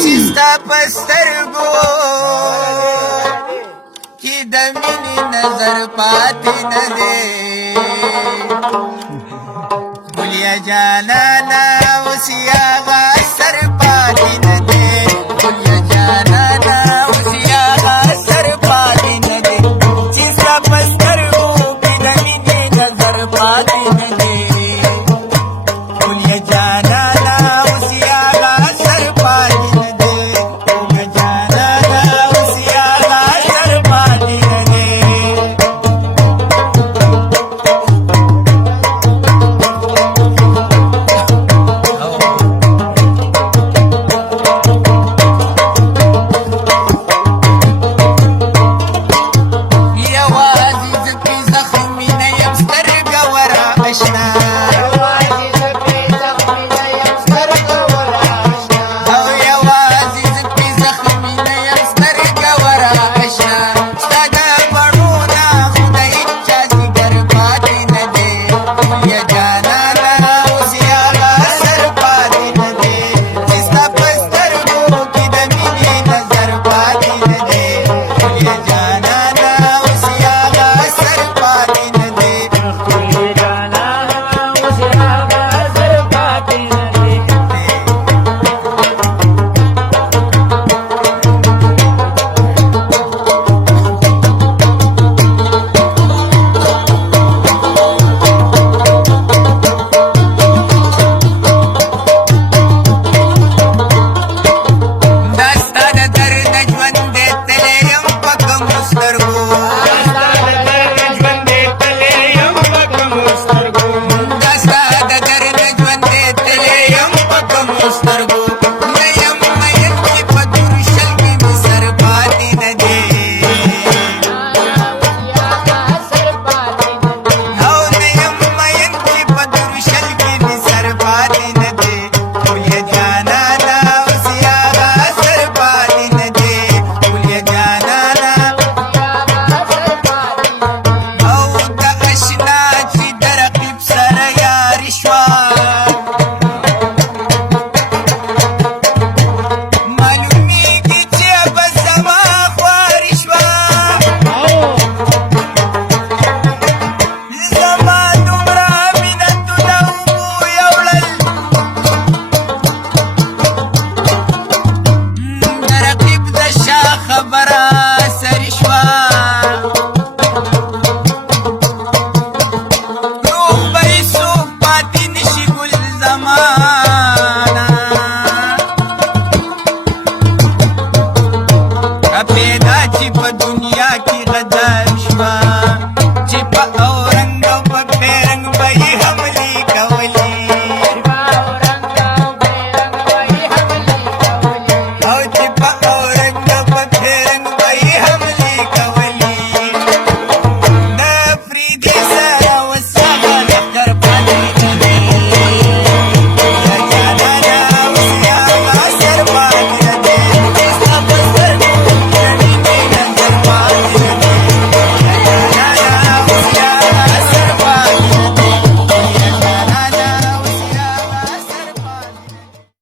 چې ستا په سترګو کې د مینې نظر پاتې نه دی ګلیا جانانه اوس یې هغه اثر پاتې نه دی ګلیا جانانه اوس یې هغه اثر پاتې نه دی چې ستا په سترګو کې د مینې نظر پاتې نه دی ګلیا جانانه